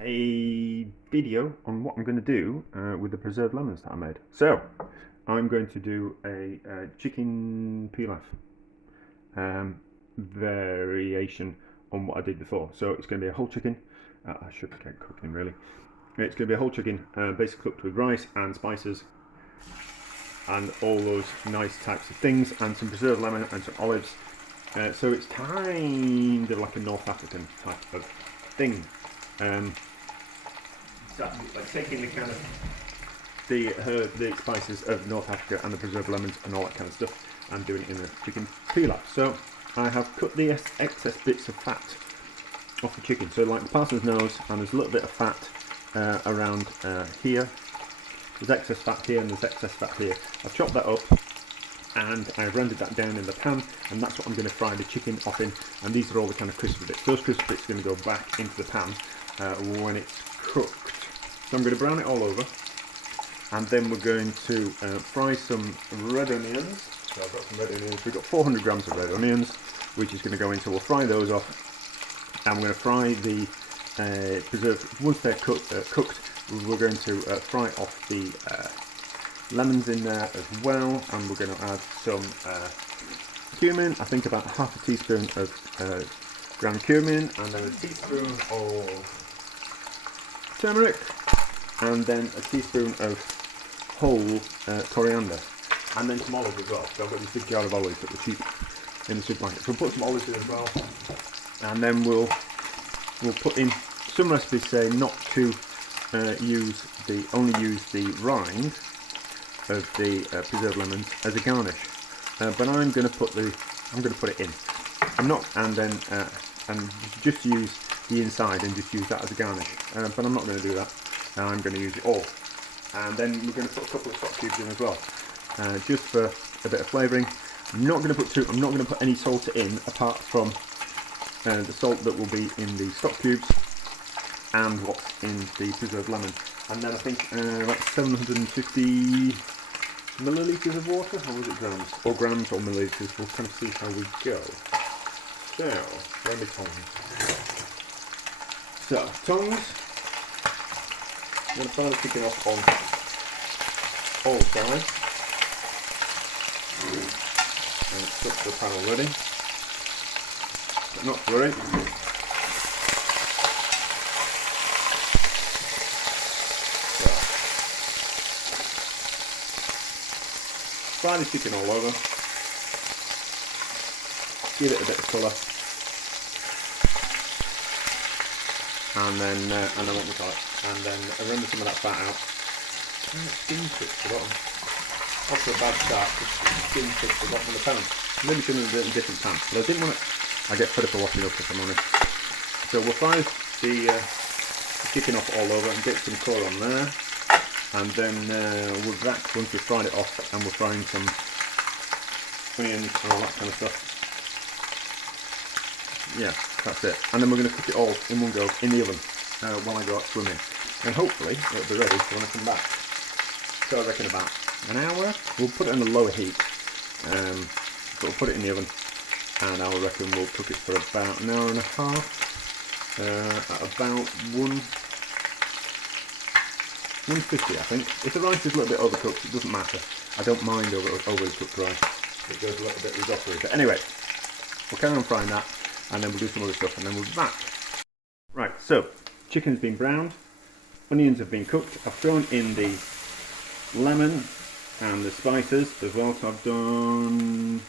a video on what I'm going to do with the preserved lemons that I made. So I'm going to do a chicken pilaf variation on what I did before. So it's going to be a whole chicken. I should get cooking really. It's going to be a whole chicken, basically cooked with rice and spices and all those nice types of things, and some preserved lemon and some olives. So it's kind of like a North African type of thing. Like taking the kind of the spices of North Africa and the preserved lemons and all that kind of stuff, and doing it in a chicken pilaf. So I have cut the excess bits of fat off the chicken. So like the parson's nose, and there's a little bit of fat around here. There's excess fat here and there's excess fat here. I've chopped that up and I've rendered that down in the pan, and that's what I'm going to fry the chicken off in. And these are all the kind of crispy bits. Those crispy bits are going to go back into the pan when it's cooked. So I'm going to brown it all over, and then we're going to fry some red onions. So I've got some red onions. We've got 400 grams of red onions, which is going to go in. So we'll fry those off, and we're going to fry the preserved. Once they're cooked, we're going to fry off the lemons in there as well, and we're going to add some cumin. I think about half a teaspoon of ground cumin, and then a teaspoon of turmeric, and then a teaspoon of whole coriander, and then some olives as well. So I've got this big jar of olives that were cheap in the supermarket. So we'll put some olives in as well, and then we'll put in. Some recipes say not to only use the rind of the preserved lemons as a garnish, but I'm going to put it in. I'm not, and then and just use the inside and just use that as a garnish. But I'm not going to do that. I'm going to use it all, and then we're going to put a couple of stock cubes in as well, just for a bit of flavouring. I'm not going to put any salt in apart from the salt that will be in the stock cubes and what's in the preserved lemon. And then I think like 750 millilitres of water, or was it grams? Or grams or millilitres, we'll kind of see how we go. So, where are my tongs? So, tongs. I'm going to fry the chicken off on all sides. And it's up to the pan already. But not to worry. Fry the chicken all over, give it a bit of colour, and then what we call it, and then render some of that fat out. And it skin sticks to the bottom. Off to a bad start, just skin sticks to the bottom of the pan. Maybe should have done it in a different pan, but I didn't want it. I get fed up of washing up, if I'm honest. So we'll fry the chicken off all over and get some colour on there. And then with that, once we've fried it off, and we're frying some onions and all that kind of stuff. Yeah, that's it. And then we're going to cook it all in one go in the oven while I go out swimming. And hopefully it'll be ready for when I come back. So I reckon about an hour. We'll put it on a lower heat, but we'll put it in the oven, and I reckon we'll cook it for about an hour and a half at about 150, I think. If the rice is a little bit overcooked, it doesn't matter. I don't mind overly cooked rice. It goes a little bit risotto-y. But anyway, we'll carry on frying that, and then we'll do some other stuff, and then we'll be back. Right, so chicken's been browned, onions have been cooked. I've thrown in the lemon and the spices as well. So I've done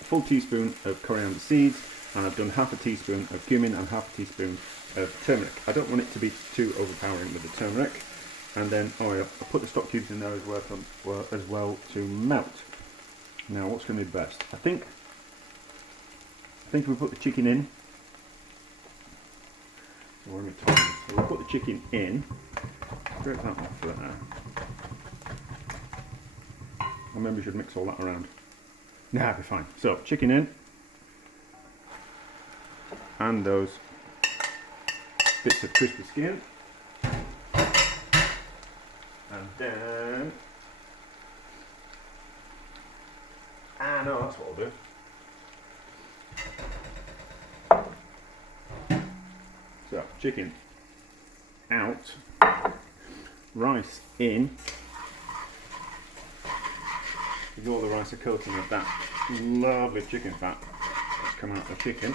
a full teaspoon of coriander seeds, and I've done half a teaspoon of cumin and half a teaspoon of turmeric. I don't want it to be too overpowering with the turmeric. And then I'll put the stock cubes in there as well to melt. Now, what's going to be best? I think if we put the chicken in. So we'll put the chicken in. Scrape that off there. I maybe should mix all that around. Nah, it'll be fine. So chicken in, and those bits of crispy skin. And then, no, that's what I'll do. So, chicken rice in with all the rice coating of that lovely chicken fat that's come out of the chicken.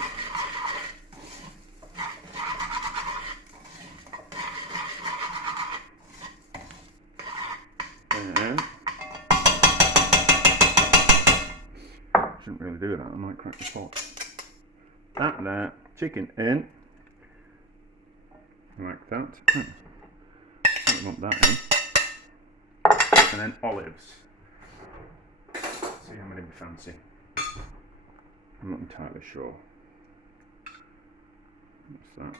And shouldn't really do that, I might crack the pot. That there, chicken in, like that. Don't want that in. And then olives. Let's see how many we fancy. I'm not entirely sure. What's that?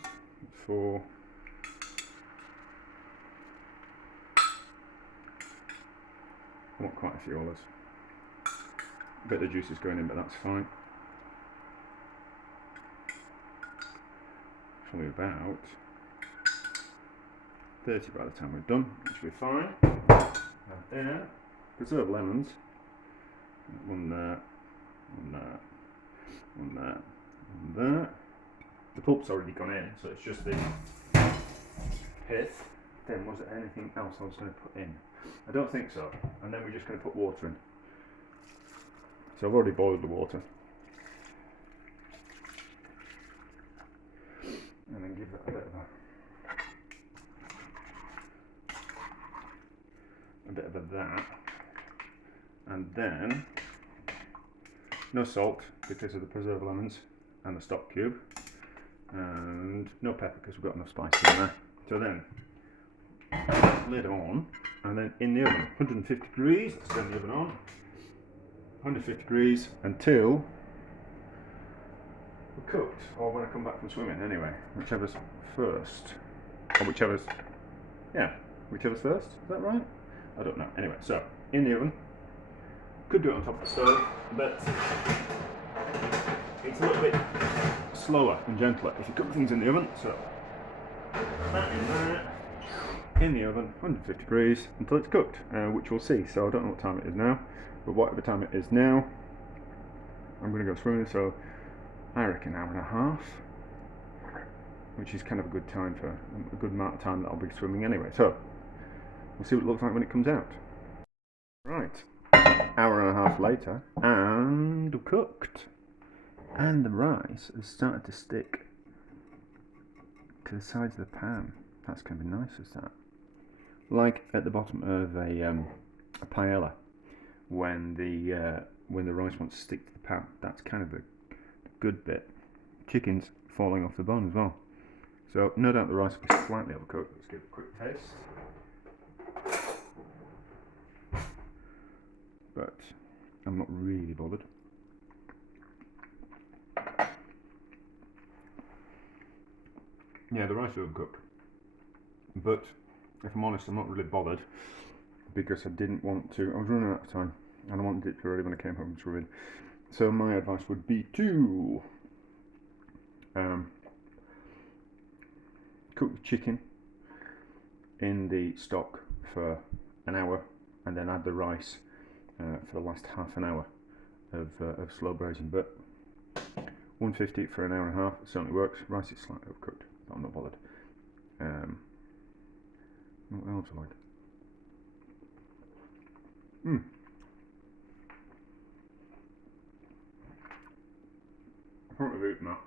4. I want quite a few olives. A bit of juice is going in, but that's fine. Probably about 30 by the time we're done, which will be fine. And then, preserved lemons. One there, one there, one there, one there. The pulp's already gone in, so it's just the pith. Then was there anything else I was going to put in? I don't think so. And then we're just going to put water in. So I've already boiled the water. And then give that a bit of a that. And then no salt because of the preserved lemons and the stock cube. And no pepper because we've got enough spice in there. So then lid on, and then in the oven, 150 degrees. Let's turn the oven on. 150 degrees until we're cooked, or when I come back from swimming anyway, whichever's first, or whichever's first, is that right? I don't know. Anyway, so in the oven, could do it on top of the stove, but it's a little bit slower and gentler if you cook things in the oven, so that in there, in the oven, 150 degrees until it's cooked, which we'll see. So I don't know what time it is now, but whatever time it is now, I'm going to go swimming, so I reckon an hour and a half, which is kind of a good time for a good amount of time that I'll be swimming anyway. So we'll see what it looks like when it comes out. Right, hour and a half later, and cooked. And the rice has started to stick to the sides of the pan. That's going to be nice, is that? Like at the bottom of a paella, when the rice wants to stick to the pan. That's kind of the good bit. Chicken's falling off the bone as well. So no doubt the rice will be slightly overcooked. Let's give it a quick taste. But I'm not really bothered. Yeah, the rice is overcooked. But if I'm honest, I'm not really bothered because I didn't want to. I was running out of time and I wanted it to be ready when I came home from swimming. So my advice would be to cook the chicken in the stock for an hour and then add the rice for the last half an hour of slow braising. But 150 for an hour and a half certainly works. Rice is slightly overcooked, but I'm not bothered. What else I like? I can't have eaten that.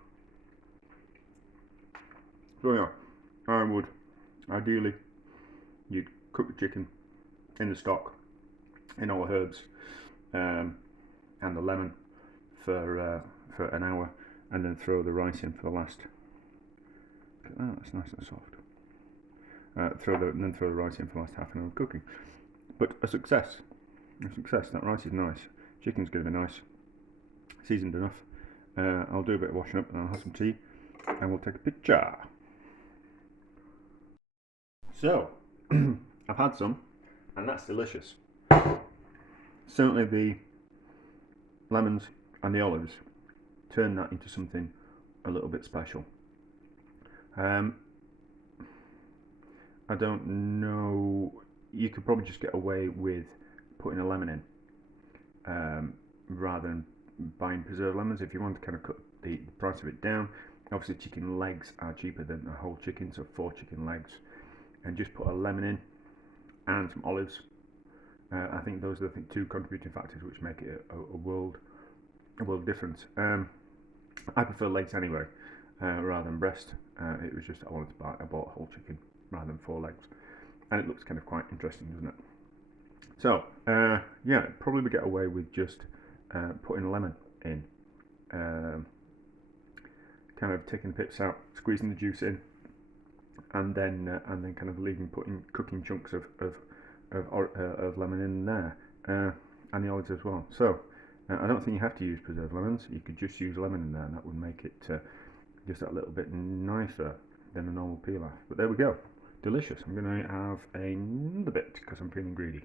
So yeah, I would ideally you'd cook the chicken in the stock, in all the herbs, and the lemon for an hour, and then throw the rice in for the last. Look at that, that's nice and soft. Then throw the rice in for the last half an hour of cooking. But a success. That rice is nice. Chicken's going to be nice. Seasoned enough. I'll do a bit of washing up and I'll have some tea and we'll take a picture. So, I've had some and that's delicious. Certainly the lemons and the olives turn that into something a little bit special. I don't know, you could probably just get away with putting a lemon in rather than buying preserved lemons if you want to kind of cut the price of it down. Obviously chicken legs are cheaper than a whole chicken, so 4 chicken legs, and just put a lemon in and some olives. I think those are the two contributing factors which make it a world difference. I prefer legs anyway, rather than breast. It was just I bought a whole chicken rather than 4 legs, and it looks kind of quite interesting, doesn't it? So yeah, probably get away with just putting lemon in, kind of taking the pips out, squeezing the juice in, and then kind of putting cooking chunks of lemon in there, and the olives as well. So I don't think you have to use preserved lemons. You could just use lemon in there, and that would make it just a little bit nicer than a normal pilaf. But there we go, delicious. I'm going to have another bit because I'm feeling greedy.